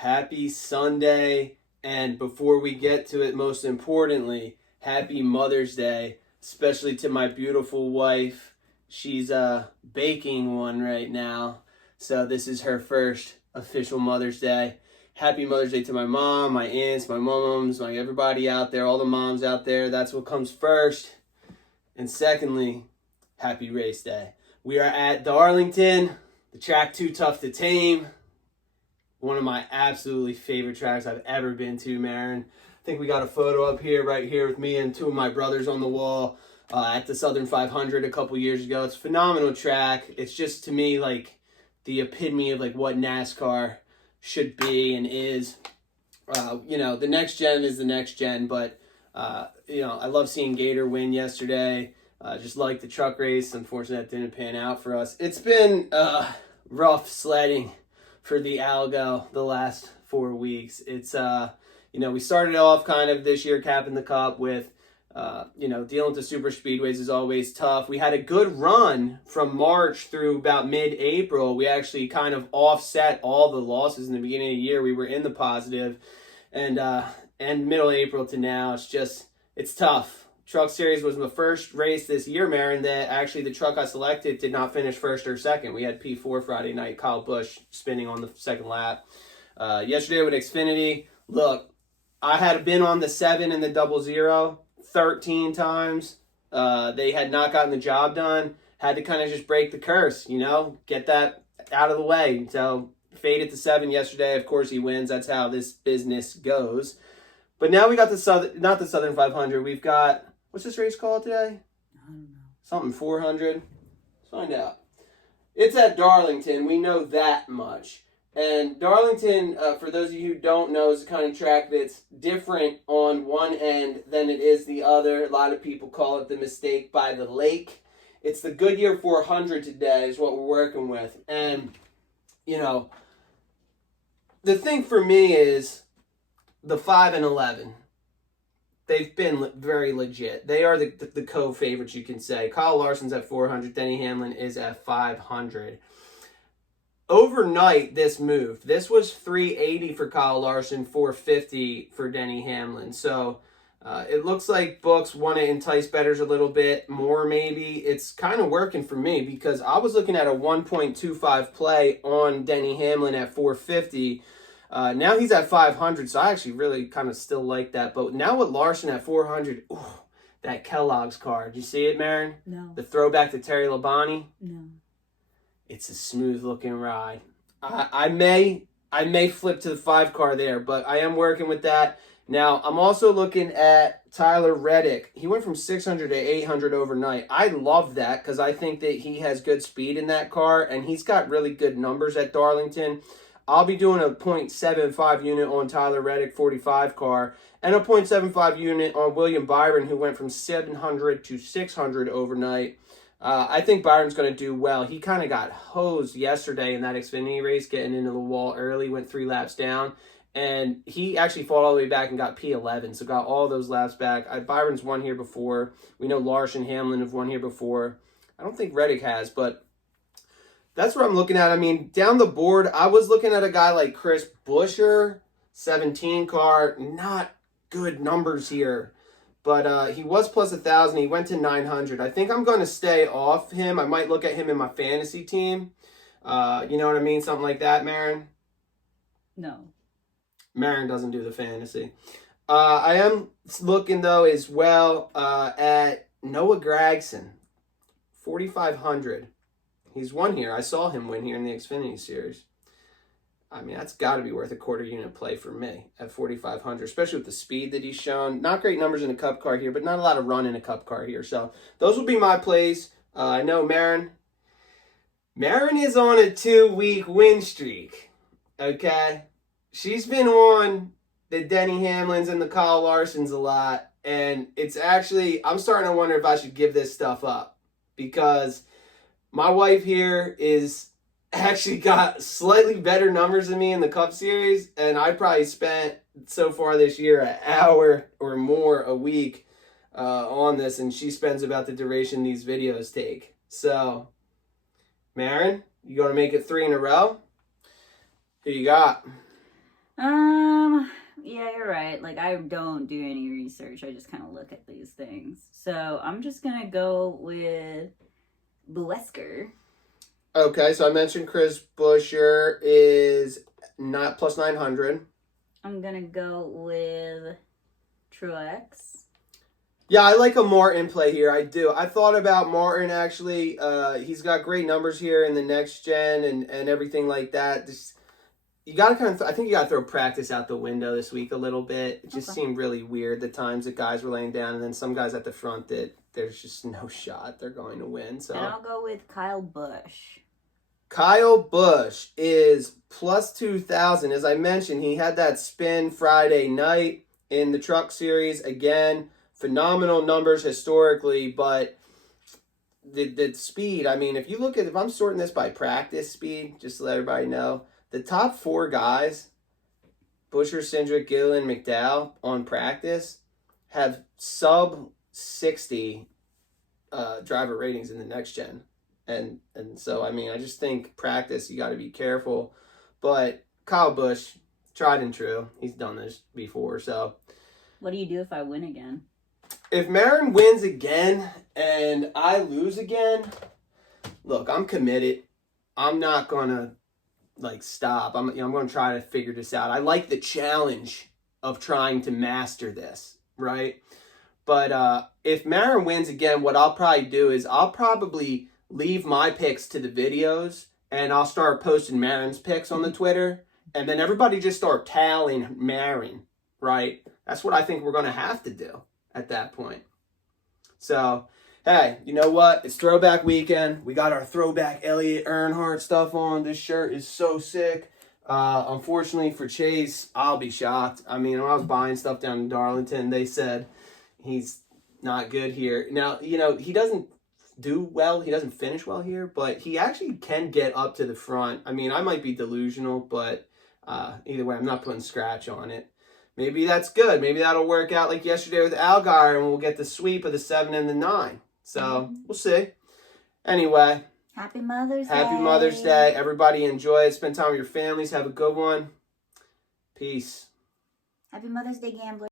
Happy Sunday, and before we get to it, most importantly, happy Mother's Day, especially to my beautiful wife. She's baking one right now, so this is her first official Mother's Day. Happy Mother's Day to my mom, my aunts, my moms, my everybody out there, all the moms out there. That's what comes first. And secondly, happy race day. We are at Darlington, the track too tough to tame. One of my absolutely favorite tracks I've ever been to, Marin. I think we got a photo up here, right here with me and two of my brothers on the wall at the Southern 500 a couple years ago. It's a phenomenal track. It's just, to me, like the epitome of like what NASCAR should be and is. The next gen is the next gen, but I love seeing Gator win yesterday. Just like the truck race. Unfortunately, that didn't pan out for us. It's been rough sledding for the Algo the last 4 weeks. It's we started off kind of this year capping the cup with dealing with the super speedways is always tough. We had a good run from March through about mid-April. We actually kind of offset all the losses in the beginning of the year. We were in the positive, and middle April to now, it's tough. Truck Series was the first race this year, Marin, that actually the truck I selected did not finish first or second. We had P4 Friday night, Kyle Busch spinning on the second lap. Yesterday with Xfinity, look, I had been on the 7 and the 00 13 times. They had not gotten the job done. Had to kind of just break the curse, get that out of the way. So faded to 7 yesterday. Of course he wins. That's how this business goes. But now we got not the Southern 500. We've got, what's this race called today? I don't know. Something 400. Let's find out. It's at Darlington. We know that much. And Darlington, for those of you who don't know, is the kind of track that's different on one end than it is the other. A lot of people call it the mistake by the lake. It's the Goodyear 400 today is what we're working with. And, the thing for me is the 5 and 11. They've been very legit. They are the co-favorites, you can say. Kyle Larson's at 400. Denny Hamlin is at 500. Overnight, this moved. This was 380 for Kyle Larson, 450 for Denny Hamlin. So it looks like books want to entice bettors a little bit more, maybe. It's kind of working for me because I was looking at a 1.25 play on Denny Hamlin at 450. Now he's at 500, so I actually really kind of still like that. But now with Larson at 400, ooh, that Kellogg's car. Did you see it, Marin? No. The throwback to Terry Labonte? No. It's a smooth looking ride. I may flip to the 5 car there, but I am working with that. Now, I'm also looking at Tyler Reddick. He went from 600 to 800 overnight. I love that because I think that he has good speed in that car, and he's got really good numbers at Darlington. I'll be doing a 0.75 unit on Tyler Reddick 45 car and a 0.75 unit on William Byron, who went from 700 to 600 overnight. I think Byron's going to do well. He kind of got hosed yesterday in that Xfinity race, getting into the wall early, went 3 laps down, and he actually fought all the way back and got P11, so got all those laps back. Byron's won here before. We know Larson, Hamlin have won here before. I don't think Reddick has, but that's what I'm looking at. I mean, down the board, I was looking at a guy like Chris Buescher, 17 car, not good numbers here. But he was plus 1,000. He went to 900. I think I'm going to stay off him. I might look at him in my fantasy team. You know what I mean? Something like that, Marin? No. Marin doesn't do the fantasy. I am looking, though, as well at Noah Gragson, 4,500. He's won here. I saw him win here in the Xfinity Series. I mean, that's got to be worth a quarter unit play for me at 4,500, especially with the speed that he's shown. Not great numbers in a Cup car here, but not a lot of run in a Cup car here. So those will be my plays. I know Marin is on a 2-week win streak, okay? She's been on the Denny Hamlins and the Kyle Larsons a lot, and it's actually, I'm starting to wonder if I should give this stuff up because my wife here is actually got slightly better numbers than me in the Cup Series, and I probably spent so far this year an hour or more a week on this, and she spends about the duration these videos take. So, Marin, you going to make it 3 in a row? Who you got? Yeah, you're right. Like, I don't do any research. I just kind of look at these things. So I'm just gonna go with Buesker. Okay, so I mentioned Chris Buescher is not plus 900. I'm gonna go with Truex. Yeah, I like a Martin play here. I do. I thought about Martin actually. He's got great numbers here in the next gen and everything like that. Just, you got to kind of, I think you got to throw practice out the window this week a little bit. It just seemed really weird the times that guys were laying down, and then some guys at the front that there's just no shot they're going to win. So And I'll go with Kyle Busch. Kyle Busch is plus 2,000. As I mentioned, he had that spin Friday night in the Truck Series. Again, phenomenal numbers historically, but the speed, I mean, if I'm sorting this by practice speed, just to let everybody know, the top 4 guys, Buescher, Cindric, Gilliland, McDowell, on practice, have sub 60 driver ratings in the next gen. And so, I mean, I just think practice, you got to be careful. But Kyle Busch, tried and true. He's done this before, so. What do you do if I win again? If Marin wins again and I lose again, look, I'm committed. I'm not going to, stop. I'm going to try to figure this out. I like the challenge of trying to master this, right? But if Marin wins again, what I'll probably do is I'll probably leave my picks to the videos and I'll start posting Marin's picks on the Twitter, and then everybody just start tallying Marin, right? That's what I think we're going to have to do at that point. So, hey, you know what? It's throwback weekend. We got our throwback Elliott Earnhardt stuff on. This shirt is so sick. Unfortunately for Chase, I'll be shocked. I mean, when I was buying stuff down in Darlington, they said he's not good here. Now, he doesn't do well. He doesn't finish well here, but he actually can get up to the front. I mean, I might be delusional, but either way, I'm not putting scratch on it. Maybe that's good. Maybe that'll work out like yesterday with Algar, and we'll get the sweep of the 7 and the 9. So, we'll see. Anyway. Happy Mother's Day. Happy Mother's Day. Everybody enjoy it. Spend time with your families. Have a good one. Peace. Happy Mother's Day, gambler.